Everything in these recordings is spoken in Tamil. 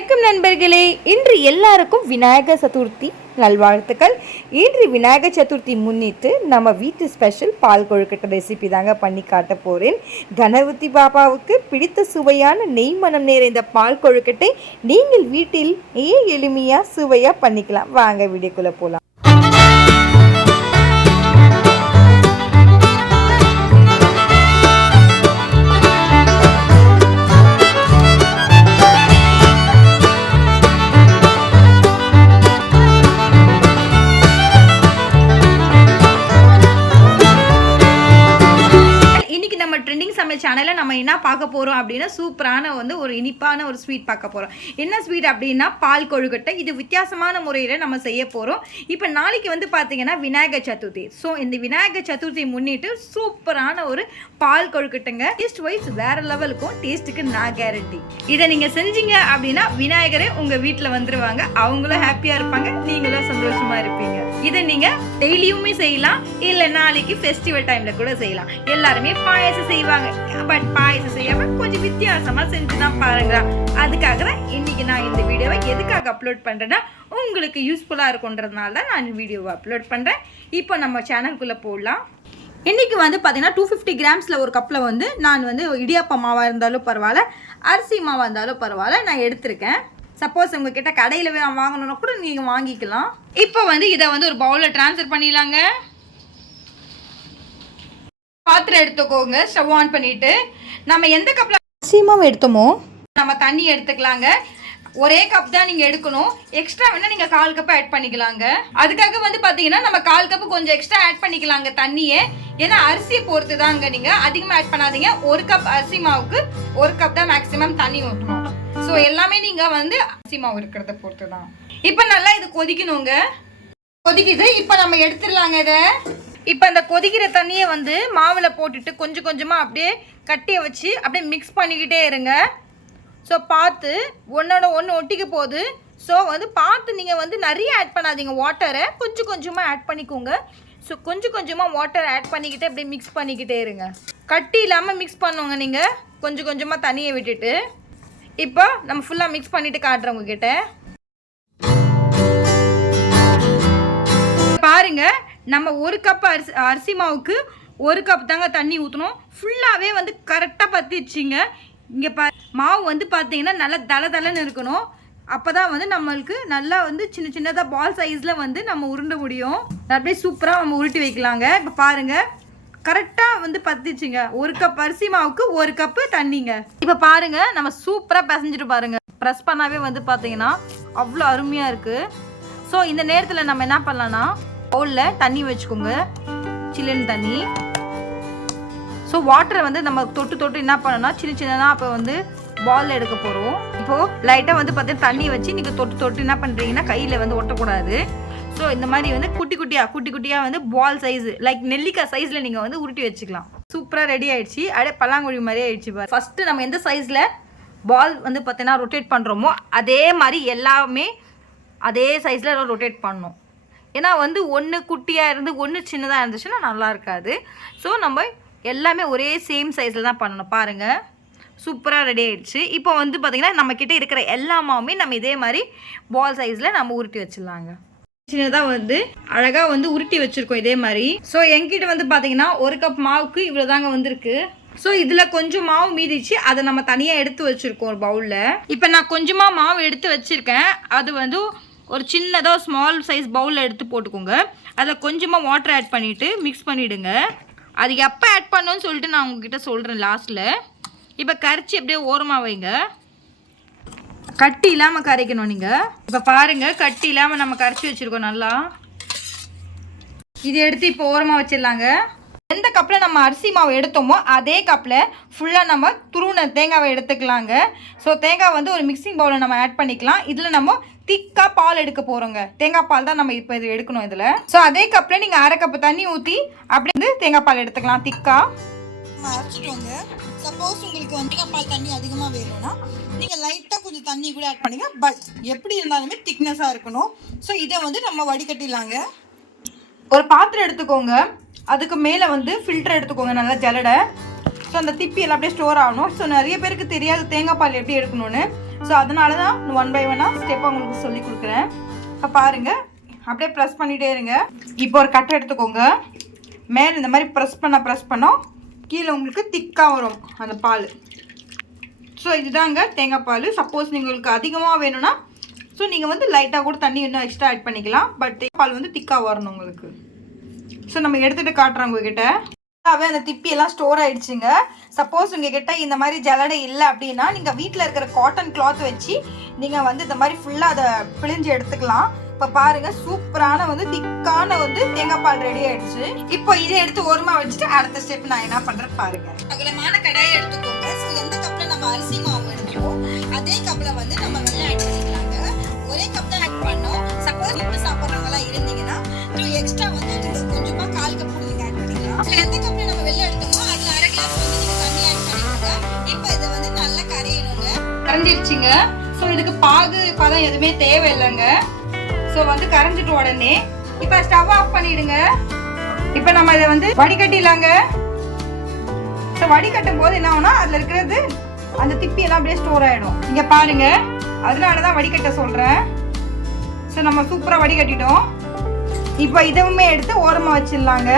வணக்கம் நண்பர்களே, இன்று எல்லாருக்கும் விநாயகர் சதுர்த்தி நல்வாழ்த்துக்கள். இன்று விநாயகர் சதுர்த்தி முன்னிட்டு நம்ம வீட்டு ஸ்பெஷல் பால் கொழுக்கட்டை ரெசிபி தாங்க பண்ணி காட்ட போகிறேன். கணபதி பாபாவுக்கு பிடித்த சுவையான நெய் மனம் நிறைந்த பால் கொழுக்கட்டை நீங்கள் வீட்டில் எளிமையாக சுவையாக பண்ணிக்கலாம். வாங்க வீடியோக்குள்ளே போகலாம். சேனலில் நம்ம என்ன பார்க்க போகிறோம் அப்படின்னா சூப்பரான ஒரு இனிப்பான ஒரு ஸ்வீட் பார்க்க போகிறோம். என்ன ஸ்வீட் அப்படின்னா பால் கொழுக்கட்டை. இது வித்தியாசமான முறையில் நம்ம செய்ய போகிறோம். இப்போ நாளைக்கு பார்த்தீங்கன்னா விநாயகர் சதுர்த்தி. ஸோ இந்த விநாயகர் சதுர்த்தி முன்னிட்டு சூப்பரான ஒரு பால் கொழுக்கட்டைங்க. டேஸ்ட் வைஸ் வேறு லெவலுக்கும், டேஸ்ட்டுக்கு நான் கேரண்டி. இதை நீங்கள் செஞ்சீங்க அப்படின்னா விநாயகரே உங்கள் வீட்டில் வந்துடுவாங்க. அவங்களும் ஹாப்பியாக இருப்பாங்க, நீங்களும் சந்தோஷமாக இருப்பீங்க. இதை நீங்கள் டெய்லியுமே செய்யலாம், இல்லை நாளைக்கு ஃபெஸ்டிவல் டைமில் கூட செய்யலாம். எல்லாருமே பாயசம் செய்வாங்க, பட் பாயசம் செய்யாம கொஞ்சம் வித்தியாசமா செஞ்சுதான் பாருங்க. அதுக்காக தான் இன்னைக்கு நான் இந்த வீடியோவை எதுக்காக அப்லோட் பண்றேன்னா உங்களுக்கு யூஸ்ஃபுல்லா இருக்குன்றதுனால தான் நான் வீடியோவை அப்லோட் பண்றேன். இப்போ நம்ம சேனலுக்குள்ள போடலாம். இன்னைக்கு பார்த்தீங்கன்னா 250 கிராம்ஸ்ல ஒரு கப்பில் நான் இடியாப்ப மாவா இருந்தாலும் பரவாயில்ல, அரிசி மாவா இருந்தாலும் பரவாயில்ல நான் எடுத்திருக்கேன். சப்போஸ் உங்ககிட்ட கடையில் வாங்கணும்னா கூட நீங்கள் வாங்கிக்கலாம். இப்போ இதை ஒரு பவுலில் ட்ரான்ஸ்ஃபர் பண்ணிடலாங்க. பாத்திரம் எடுத்துக்கோங்க. ஸ்டவ் ஆன் பண்ணிட்டு நம்ம எந்த கப்ல அரிசி மாவு எடுத்தோமோ நம்ம தண்ணி எடுத்துக்கலாங்க. ஒரே கப் தான் நீங்க எடுக்கணும். எக்ஸ்ட்ரா வேணா நீங்க 1/4 கப் ஆட் பண்ணிக்கலாங்க. அதுக்காக பாத்தீங்கன்னா நம்ம 1/4 கப் கொஞ்சம் எக்ஸ்ட்ரா ஆட் பண்ணிக்கலாங்க தண்ணியே. ஏன்னா அரிசியை பொறுத்து தாங்க, நீங்க அதிகமா ஆட் பண்ணாதீங்க. 1 கப் அரிசி மாவுக்கு 1 கப் தான் மேக்ஸிமம் தண்ணி ஊற்றணும். ஸோ எல்லாமே நீங்க அரிசி மாவு இருக்கிறத பொறுத்து தான். இப்போ நல்லா இது கொதிக்கணுங்க. கொதிக்குது. இப்போ நம்ம எடுத்துடலாங்க இதை. இப்போ இந்த கொதிக்கிற தண்ணியை மாவில் போட்டுட்டு கொஞ்சம் கொஞ்சமாக அப்படியே கட்டியை வச்சு அப்படியே மிக்ஸ் பண்ணிக்கிட்டே இருங்க. ஸோ பார்த்து ஒன்றோட ஒன்று ஒட்டிக்க போகுது. ஸோ பார்த்து நீங்கள் நிறைய ஆட் பண்ணாதீங்க. வாட்டரை கொஞ்சம் கொஞ்சமாக ஆட் பண்ணிக்கோங்க. ஸோ கொஞ்சம் கொஞ்சமாக வாட்டர் ஆட் பண்ணிக்கிட்டு அப்படியே மிக்ஸ் பண்ணிக்கிட்டே இருங்க. கட்டி இல்லாமல் மிக்ஸ் பண்ணுவோங்க. நீங்கள் கொஞ்சம் கொஞ்சமாக தண்ணியை விட்டுட்டு இப்போ நம்ம ஃபுல்லாக மிக்ஸ் பண்ணிவிட்டு காட்டுறவங்க கிட்ட பாருங்க. நம்ம 1 கப் அரிசி மாவுக்கு 1 கப் தாங்க தண்ணி ஊற்றணும். ஃபுல்லாகவே கரெக்டாக பற்றிச்சிங்க. இங்கே மாவு பார்த்தீங்கன்னா நல்லா தளன்னு இருக்கணும். அப்போ தான் நம்மளுக்கு நல்லா சின்ன சின்னதாக பால் சைஸில் நம்ம உருண்ட முடியும். அப்படியே சூப்பராக நம்ம உருட்டி வைக்கலாங்க. இப்போ பாருங்கள் கரெக்டாக பற்றிச்சிங்க. 1 கப் அரிசி மாவுக்கு 1 கப்பு தண்ணிங்க. இப்போ பாருங்கள் நம்ம சூப்பராக பிசைஞ்சிட்டு பாருங்கள். ப்ரெஸ் பண்ணாவே பார்த்தீங்கன்னா அவ்வளோ அருமையாக இருக்குது. ஸோ இந்த நேரத்தில் நம்ம என்ன பண்ணலான்னா பவுலில் தண்ணி வச்சுக்கோங்க, சில்லுன்னு தண்ணி. ஸோ வாட்டரை நம்ம தொட்டு என்ன பண்ணோன்னா சின்ன சின்னதாக இப்போ பால் எடுக்க போகிறோம். இப்போது லைட்டாக பார்த்தீங்கன்னா தண்ணி வச்சு நீங்கள் தொட்டு என்ன பண்ணுறீங்கன்னா கையில் ஒட்டக்கூடாது. ஸோ இந்த மாதிரி குட்டி குட்டியாக பால் சைஸ் லைக் நெல்லிக்காய் சைஸில் நீங்கள் உருட்டி வச்சுக்கலாம். சூப்பராக ரெடி ஆகிடுச்சு. அப்படியே பல்லாங்குழி மாதிரியே ஆகிடுச்சு. ஃபஸ்ட்டு நம்ம எந்த சைஸில் பால் பார்த்தீங்கன்னா ரொட்டேட் பண்ணுறோமோ அதே மாதிரி எல்லாமே அதே சைஸில் ரொட்டேட் பண்ணணும். ஏன்னா ஒன்று குட்டியாக இருந்து ஒன்று சின்னதாக இருந்துச்சுன்னா நல்லா இருக்காது. ஸோ நம்ம எல்லாமே ஒரே சேம் சைஸில் தான் பண்ணணும். பாருங்கள் சூப்பராக ரெடி ஆகிடுச்சு. இப்போ பார்த்திங்கன்னா நம்மக்கிட்ட இருக்கிற எல்லா மாவுமே நம்ம இதே மாதிரி பால் சைஸில் நம்ம உருட்டி வச்சிடலாங்க. சின்னதாக அழகாக உருட்டி வச்சுருக்கோம் இதே மாதிரி. ஸோ என்கிட்ட பார்த்தீங்கன்னா 1 கப் மாவுக்கு இவ்வளோ தாங்க வந்திருக்கு. ஸோ இதில் கொஞ்சம் மாவு மீதிச்சு அதை நம்ம தனியாக எடுத்து வச்சுருக்கோம் ஒரு பவுலில். இப்போ நான் கொஞ்சமாக மாவு எடுத்து வச்சுருக்கேன். அது ஒரு சின்னதாக ஸ்மால் சைஸ் பவுலில் எடுத்து போட்டுக்கோங்க. அதில் கொஞ்சமாக வாட்டர் ஆட் பண்ணிவிட்டு மிக்ஸ் பண்ணிவிடுங்க. அது எப்போ ஆட் பண்ணணும்னு சொல்லிட்டு நான் உங்ககிட்ட சொல்கிறேன் லாஸ்ட்டில். இப்போ கரைச்சி அப்படியே ஓரமாக வைங்க. கட்டி இல்லாமல் கரைக்கணும் நீங்கள். இப்போ பாருங்கள் கட்டி இல்லாமல் நம்ம கரைச்சி வச்சுருக்கோம் நல்லா. இது எடுத்து இப்போ ஓரமாக வச்சிடலாங்க. எந்த கப்பில் நம்ம அரிசி மாவு எடுத்தோமோ அதே கப்பில் ஃபுல்லாக நம்ம துருவின தேங்காவை எடுத்துக்கலாங்க. ஸோ தேங்காய் ஒரு மிக்சிங் பவுலில் நம்ம ஆட் பண்ணிக்கலாம். இதில் நம்ம திக்காக பால் எடுக்க போகிறோங்க. தேங்காய் பால் தான் நம்ம இப்போ இது எடுக்கணும் இதில். ஸோ அதே கப்பில் நீங்கள் 1/2 கப்பு தண்ணி ஊற்றி அப்படி தேங்காய் பால் எடுத்துக்கலாம் திக்காக. நம்ம அரைச்சிட்டோங்க. சப்போஸ் உங்களுக்கு தேங்காய் பால் தண்ணி அதிகமாக வேணும்னா நீங்கள் லைட்டாக கொஞ்சம் தண்ணி கூட ஆட் பண்ணிங்க. பட் எப்படி இருந்தாலுமே திக்னஸாக இருக்கணும். ஸோ இதை நம்ம வடிகட்டிடலாங்க. ஒரு பாத்திரம் எடுத்துக்கோங்க. அதுக்கு மேலே ஃபில்டர் எடுத்துக்கோங்க, நல்லா ஜலடை. ஸோ அந்த திப்பி எல்லாம் அப்படியே ஸ்டோர் ஆகணும். ஸோ நிறைய பேருக்கு தெரியாது தேங்காய் பால் எப்படி எடுக்கணும்னு. ஸோ அதனால தான் 1 by 1 ஸ்டெப்பாக உங்களுக்கு சொல்லி கொடுக்குறேன். இப்போ பாருங்கள், அப்படியே ப்ரெஸ் பண்ணிகிட்டே இருங்க. இப்போ ஒரு கட்டை எடுத்துக்கோங்க. மேலே இந்த மாதிரி ப்ரெஸ் பண்ணோம் கீழே உங்களுக்கு திக்காக வரும் அந்த பால். ஸோ இதுதாங்க தேங்காய் பால். சப்போஸ் உங்களுக்கு அதிகமாக வேணும்னா ஸோ நீங்கள் வந்து லைட்டாக கூட தண்ணி இன்னும் எக்ஸ்ட்ரா ஆட் பண்ணிக்கலாம். பட் தேங்காய் பால் வந்து திக்காக வரணும் உங்களுக்கு. ஸோ நம்ம எடுத்துகிட்டு காட்டுறோம் உங்ககிட்ட. அந்த திப்பியெல்லாம் ஸ்டோர் ஆகிடுச்சுங்க. சப்போஸ் உங்ககிட்ட இந்த மாதிரி ஜல்லடை இல்லை அப்படின்னா நீங்கள் வீட்டில் இருக்கிற காட்டன் கிளாத் வச்சு நீங்கள் வந்து இந்த மாதிரி ஃபுல்லாக அதை பிழிஞ்சு எடுத்துக்கலாம். இப்போ பாருங்கள், சூப்பரான வந்து திக்கான வந்து தேங்காய் பால் ரெடி ஆகிடுச்சு. இப்போ இதை எடுத்து ஓரமாக வச்சுட்டு அடுத்த ஸ்டெப் நான் என்ன பண்ணுறேன் பாருங்கள். அகலமான கடாயை எடுத்துக்கோங்க. ஸோ எந்த கப்பில் நம்ம அரிசி மாவு எடுத்துக்கோ அதே கப்பில் வந்து நம்ம வெள்ளம் ஆட் பண்ணிக்கலாங்க. ஒரே கப் தான் ஆட் பண்ணோம். சப்போஸ் இப்போ சாப்பிட்றவங்களாம் இருந்தீங்கன்னா எக்ஸ்ட்ரா வந்து கொஞ்சமாக 1/4 கப் நீங்கள் ஆட் பண்ணிக்கலாம். ஸோ எந்த கப்பில் நம்ம வெள்ளம் எடுத்தோமோ அதில் 1/2 கிளாஸ் வந்து நீங்கள் தண்ணி ஆட் பண்ணிக்கோங்க. இப்போ இதை வந்து நல்லா கரையணுங்க. கரைஞ்சிருச்சுங்க. ஸோ இதுக்கு பாகு பதம் எதுவுமே தேவையில்லைங்க. ஸோ வந்து கரைஞ்சிட்டு உடனே இப்போ ஸ்டவ் ஆஃப் பண்ணிடுங்க. இப்போ நம்ம இதை வந்து வடிகட்டிடலாங்க. ஸோ வடிகட்டும் போது என்ன ஆகும்னா அதில் இருக்கிறது அந்த திப்பி எல்லாம் அப்படியே ஸ்டோர் ஆகிடும். இங்கே பாருங்க, அதனால தான் வடிகட்ட சொல்கிறேன். ஸோ நம்ம சூப்பராக வடிகட்டிட்டோம். இப்போ இதுவுமே எடுத்து ஓரமாக வச்சிடலாங்க.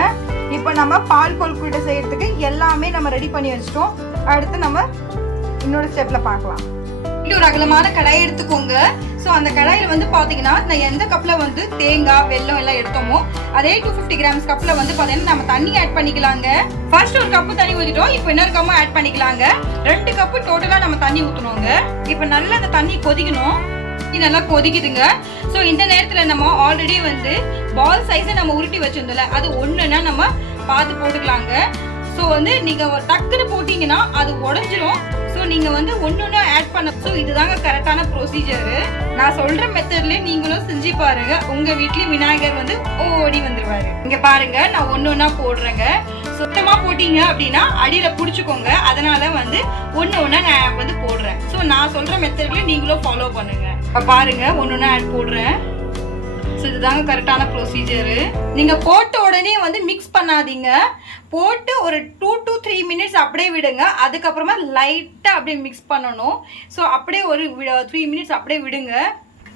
இப்போ நம்ம பால் கொழுக்கட்டை செய்யறதுக்கு எல்லாமே நம்ம ரெடி பண்ணி வச்சிட்டோம். அடுத்து நம்ம இன்னொரு ஸ்டெப்பில் பார்க்கலாம். ஒரு அகலமான கடாயை எடுத்துக்கோங்க. ஸோ அந்த கடாயில் வந்து பார்த்தீங்கன்னா நான் எந்த கப்பில் வந்து தேங்காய் வெல்லம் எல்லாம் எடுத்தோமோ அதே 250 கிராம்ஸ் கப்பில் வந்து பார்த்தீங்கன்னா நம்ம தண்ணி ஆட் பண்ணிக்கலாங்க. ஃபர்ஸ்ட் ஒரு கப்பு தண்ணி ஊற்றிட்டோம். இப்போ இன்னொரு கப்பும் ஆட் பண்ணிக்கலாங்க. 2 கப்பு டோட்டலாக நம்ம தண்ணி ஊற்றணுங்க. இப்போ நல்லா அந்த தண்ணி கொதிக்கணும். நல்லா கொதிக்குதுங்க. ஸோ இந்த நேரத்தில் நம்ம ஆல்ரெடி வந்து பால் சைஸை நம்ம உருட்டி வச்சிருந்தோம்ல அது ஒன்றுன்னா நம்ம பார்த்து போட்டுக்கலாங்க. ஸோ வந்து நீங்கள் டக்குன்னு போட்டிங்கன்னா அது உடஞ்சிரும். ஸோ நீங்கள் வந்து ஒன்று ஆட் பண்ண. ஸோ இதுதாங்க கரெக்டான ப்ரொசீஜரு. நான் சொல்கிற மெத்தட்லேயே நீங்களும் செஞ்சு பாருங்க. உங்கள் வீட்லேயும் விநாயகர் வந்து ஓடி வந்துடுவார். இங்கே பாருங்க, நான் ஒன்று போடுறேங்க. சுத்தமாக போட்டிங்க அப்படின்னா அடியில் பிடிச்சிக்கோங்க. அதனால வந்து ஒன்று நான் வந்து போடுறேன். ஸோ நான் சொல்கிற மெத்தட்லேயே நீங்களும் ஃபாலோ பண்ணுங்க. இப்போ பாருங்க, ஒன்று ஆட் போடுறேன். ஸோ இதுதாங்க கரெக்டான ப்ரொசீஜரு. நீங்கள் போட்ட உடனே வந்து மிக்ஸ் பண்ணாதீங்க. போட்டு ஒரு 2 to 3 மினிட்ஸ் அப்படியே விடுங்க. அதுக்கப்புறமா லைட்டாக அப்படியே மிக்ஸ் பண்ணணும். ஸோ அப்படியே ஒரு 3 மினிட்ஸ் அப்படியே விடுங்க.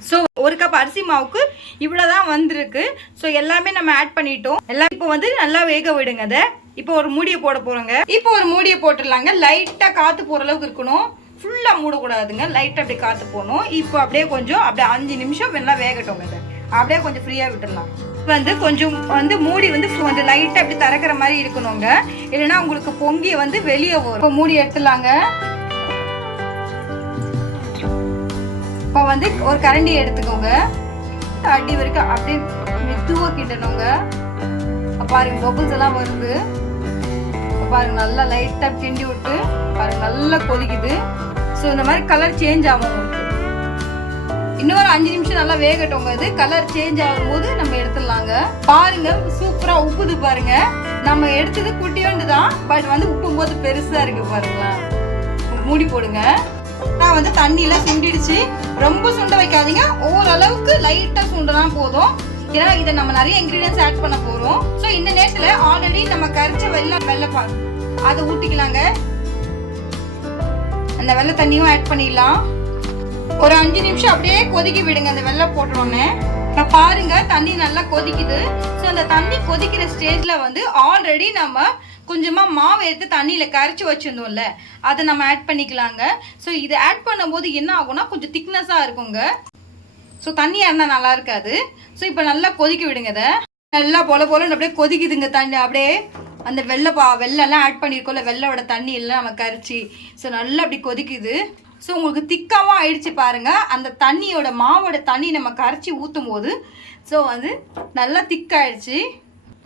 ஸோ ஒரு கப் அரிசி மாவுக்கு இவ்வளோ தான் வந்திருக்கு. ஸோ எல்லாமே நம்ம ஆட் பண்ணிட்டோம். எல்லாம் இப்போ வந்து நல்லா வேக விடுங்க. அதை இப்போ ஒரு மூடியை போட போகிறோங்க. இப்போ ஒரு மூடியை போட்டுடலாங்க. லைட்டாக காற்று போகிற அளவுக்கு இருக்கணும். ஃபுல்லாக மூடக்கூடாதுங்க. லைட்டாக அப்படியே காற்று போகணும். இப்போ அப்படியே கொஞ்சம் அப்படியே 5 நிமிஷம் எல்லாம் வேகட்டோங்க. அதை அப்படியே கொஞ்சம் ஃப்ரீயாக விட்டுடலாம். வந்து கொஞ்சம் வந்து மூடி வந்து கொஞ்சம் லைட்டாக அப்படி திறக்கிற மாதிரி இருக்கணுங்க. இல்லைன்னா உங்களுக்கு பொங்கி வந்து வெளியே வரும். இப்போ மூடி எடுத்துடலாங்க. இப்போ வந்து ஒரு கரண்டி எடுத்துக்கோங்க. அடி வரைக்கும் அப்படியே மெதுவாக கிண்டணுங்க. பாருங்க, பபுள்ஸ் எல்லாம் வருது. பாருங்க, நல்லா லைட்டாக கிண்டி விட்டு பாருங்க, நல்லா கொதிக்குது. ஸோ இந்த மாதிரி கலர் சேஞ்ச் ஆகும் உங்களுக்கு. இன்னொரு 5 நிமிஷம் நல்லா வேகட்டோங்க. இது கலர் சேஞ்ச் ஆகும் போது நம்ம எடுத்துடலாங்க. பாருங்க, சூப்பரா உப்புது பாருங்க. நம்ம எடுத்தது குட்டியோண்டு தான், பட் வந்து உப்பும் போது பெருசா இருக்கு பாருங்களேன். மூடி போடுங்க. நான் வந்து தண்ணியெல்லாம் சுண்டிடுச்சு. ரொம்ப சுண்ட வைக்காதீங்க. ஓரளவுக்கு லைட்டா சுண்டனா போதும். ஏன்னா இதை நம்ம நிறைய இன்கிரீடியன்ஸ் ஆட் பண்ண போறோம். ஸோ இந்த நேரத்துல ஆல்ரெடி நம்ம கரைச்ச வெள்ளைப்பால் அதை ஊற்றிக்கலாங்க. அந்த வெள்ளை தண்ணியும் ஆட் பண்ணிடலாம். ஒரு 5 நிமிஷம் அப்படியே கொதிக்க விடுங்க. அந்த வெள்ளை போட்டோன்னே இப்போ பாருங்க, தண்ணி நல்லா கொதிக்குது. ஸோ அந்த தண்ணி கொதிக்கிற ஸ்டேஜ்ல வந்து ஆல்ரெடி நம்ம கொஞ்சமாக மாவு எடுத்து தண்ணியில் கரைச்சி வச்சுருந்தோம்ல அதை நம்ம ஆட் பண்ணிக்கலாங்க. ஸோ இதை ஆட் பண்ணும்போது என்ன ஆகும்னா கொஞ்சம் திக்னஸாக இருக்குங்க. ஸோ தண்ணியாக இருந்தால் நல்லா இருக்காது. ஸோ இப்போ நல்லா கொதிக்க விடுங்க. இதை நல்லா போலன்னு அப்படியே கொதிக்குதுங்க தண்ணி. அப்படியே அந்த வெள்ளைலாம் ஆட் பண்ணியிருக்கோம்ல, வெள்ளையோட தண்ணி எல்லாம் நம்ம கரைச்சி ஸோ நல்லா அப்படி கொதிக்குது. ஸோ உங்களுக்கு திக்காகவும் ஆயிடுச்சு பாருங்க. அந்த தண்ணியோட மாவோட தண்ணி நம்ம கரைச்சி ஊற்றும் போது ஸோ வந்து நல்லா திக்காயிடுச்சு.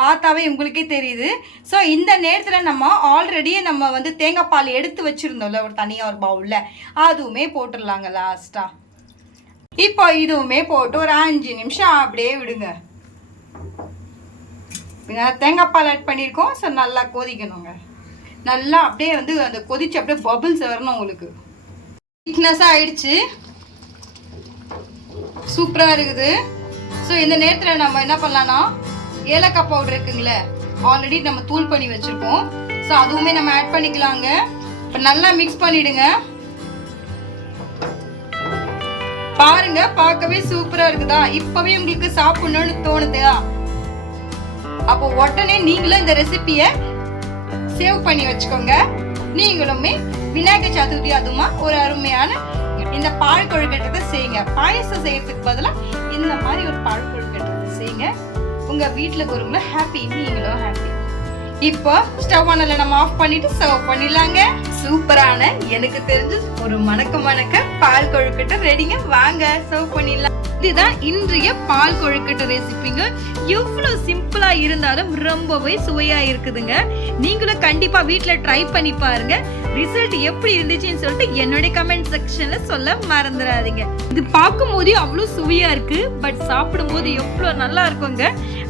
பார்த்தாவே உங்களுக்கே தெரியுது. ஸோ இந்த நேரத்தில் நம்ம ஆல்ரெடி நம்ம வந்து தேங்காய் பால் எடுத்து வச்சுருந்தோம்ல ஒரு தனியாக ஒரு பவுலில், அதுவுமே போட்டுடலாங்க லாஸ்ட்டாக. இப்போ இதுவுமே போட்டு ஒரு 5 நிமிஷம் அப்படியே விடுங்க. தேங்காய் பால் ஆட் பண்ணியிருக்கோம். ஸோ நல்லா கொதிக்கணுங்க. நல்லா அப்படியே வந்து அந்த கொதிச்சு அப்படியே பபிள்ஸ் வரணும். உங்களுக்கு திக்னஸாக ஆயிடுச்சு. சூப்பராக இருக்குது. ஸோ இந்த நேரத்தில் நம்ம என்ன பண்ணலான்னா ஏலக்காய் பவுடர் இருக்குங்களே, ஆல்ரெடி நம்ம தூள் பண்ணி வச்சுருக்கோம். ஸோ அதுவுமே நம்ம ஆட் பண்ணிக்கலாங்க. இப்போ நல்லா மிக்ஸ் பண்ணிவிடுங்க. பாருங்க, பார்க்கவே சூப்பரா இருக்குதா? இப்பவே உங்களுக்கு சாப்பிடணும்னு தோணுதா? அப்போ உடனே நீங்களும் இந்த ரெசிபியை சேவ் பண்ணி வச்சுக்கோங்க. நீங்களுமே விநாயகர் சதுர்த்தி அதுமா ஒரு அருமையான இந்த பால் கொழுக்கட்டை செய்யுங்க. பாயசம் செய்யறதுக்கு பதிலா இந்த மாதிரி ஒரு பால் கொழுக்கட்டை செய்யுங்க. உங்க வீட்டுல ஒருவங்க ஹாப்பி, நீங்களும் ஹாப்பி. இப்போ ஸ்டவ் ஆனல நம்ம ஆஃப் பண்ணிட்டு சர்வ் பண்ணிடலாங்க. சூப்பரான எனக்கு தெரிஞ்சு ஒரு மணக்க பால் கொழுக்கட்டை ரெடிங்க. வாங்க சர்வ் பண்ணிடலாம். இதுதான் இன்றைய பால் கொழுக்கட்டை ரெசிபிங்க. எவ்வளவு சிம்பிளா இருந்தாலும் ரொம்பவே சுவையா இருக்குதுங்க. நீங்களும் கண்டிப்பா வீட்ல ட்ரை பண்ணி பாருங்க. ரிசல்ட் எப்படி இருந்துச்சுன்னு சொல்லிட்டு என்னுடைய கமெண்ட் செக்ஷன்ல சொல்ல மறந்துடாதீங்க. இது பார்க்கும் போதே அவ்வளவு சுவையா இருக்கு, பட் சாப்பிடும் போது எவ்வளவு நல்லா இருக்குங்க.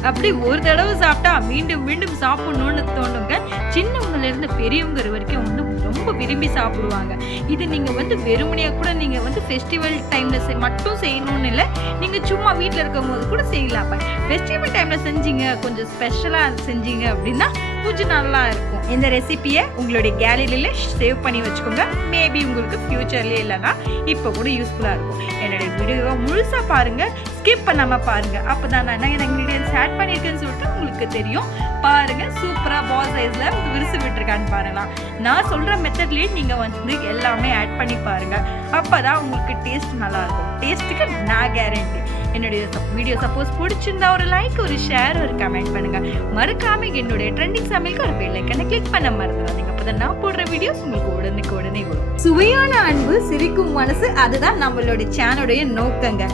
அப்படி ஒரு தடவை சாப்பிட்டா மீண்டும் மீண்டும் சாப்பிடணும்னு தோணுங்க. சின்னவங்கல இருந்து பெரியவங்க வரைக்கும் வந்து ரொம்ப விரும்பி சாப்பிடுவாங்க. இது நீங்க வந்து வெறுமனையா கூட நீங்க வந்து ஃபெஸ்டிவல் டைம்ல மட்டும் செய்யணும்னு இல்லை, நீங்க சும்மா வீட்டில் இருக்கும் போது கூட செய்யலாம். ஃபெஸ்டிவல் டைம்ல செஞ்சீங்க, கொஞ்சம் ஸ்பெஷலா செஞ்சீங்க அப்படின்னா கொஞ்சம் நல்லா இருக்கும். இந்த ரெசிபியை உங்களுடைய கேலரியில சேவ் பண்ணி வச்சுக்கோங்க. மேபி உங்களுக்கு ஃபியூச்சர்லயே இல்லைன்னா இப்போ கூட யூஸ்ஃபுல்லா இருக்கும். என்னுடைய வீடியோவை முழுசா பாருங்க, ஸ்கிப் பண்ணாம பாருங்க. அப்பதான் நான் என்ன இன்கிரீடியன்ஸ் ஆட் பண்ணியிருக்கேன்னு சொல்லிட்டு உங்களுக்கு தெரியும். பாருங்க, சூப்பரா பால் சைஸ்ல விரிசு விட்டுருக்கான்னு பாருங்க. நான் சொல்ற மெத்தட்லயே நீங்க வந்து எல்லாமே ஆட் பண்ணி பாருங்க. அப்பதான் உங்களுக்கு டேஸ்ட் நல்லா இருக்கும். டேஸ்ட்டுக்கு நான் கேரண்டி. என்னுடைய வீடியோ சப்போஸ் பிடிச்சிருந்தா ஒரு லைக், ஒரு ஷேர், ஒரு கமெண்ட் பண்ணுங்க. மறக்காம என்னுடைய ட்ரெண்டிங் சமையலுக்கு ஒரு பெல் ஐக்கனை கிளிக் பண்ண மறந்துடாதீங்க. அப்பதான் நான் போடுற வீடியோஸ் உங்களுக்கு உடனே வரும். சுவையான அன்பு, சிரிக்கும் மனசு, அதுதான் நம்மளுடைய சேனலுடைய நோக்கங்க.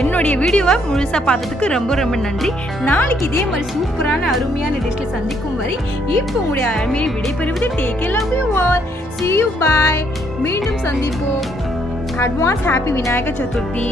என்னுடைய வீடியோவை முழுசா பார்த்ததுக்கு ரொம்ப ரொம்ப நன்றி. நாளைக்கு இதே மாதிரி சூப்பரான அருமையான டிஷ்ல சந்திக்கும் வரை இப்போ உங்களுடைய அருமையை விடைபெறுவது take care, love you all, see you, bye. மீண்டும் சந்திப்போம். Advance happy Vinayagar Chaturthi.